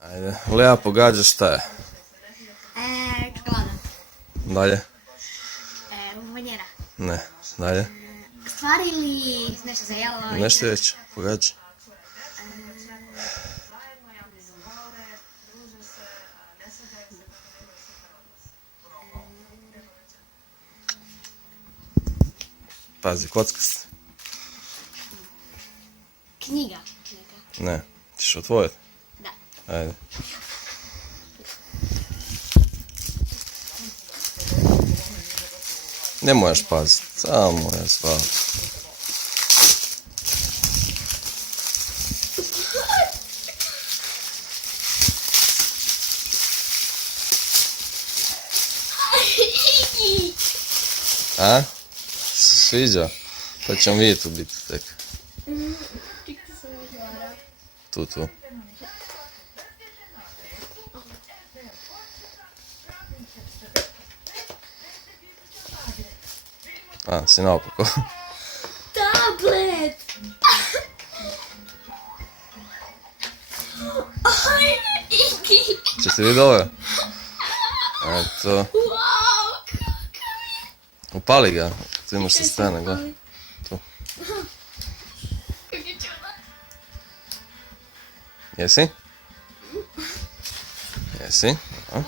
Ajde, Lea pogađa šta je? Čokolada. Dalje? Vanjera. Ne, dalje? Stvar ili nešto za jelo? Nešto već, pogađa. Pazi, kockast. Knjiga. Ne, ćeš otvoriti? Da. Ajde. Ne možeš paziti, samo je stvar. A? Sviđa? To ćemo vidjeti u biti tek. Tu. A, si naopako. Tablet! Ajde, Iki! Česte vidjeti ovo? Eto. Wow! Upali ga. Tu imaš sa strane, gledaj. Tu. Kak je čudan! Jesi? Jesi? Aha.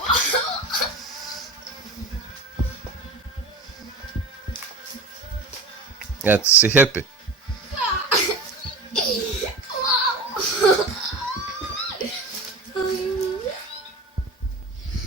Eto, si happy?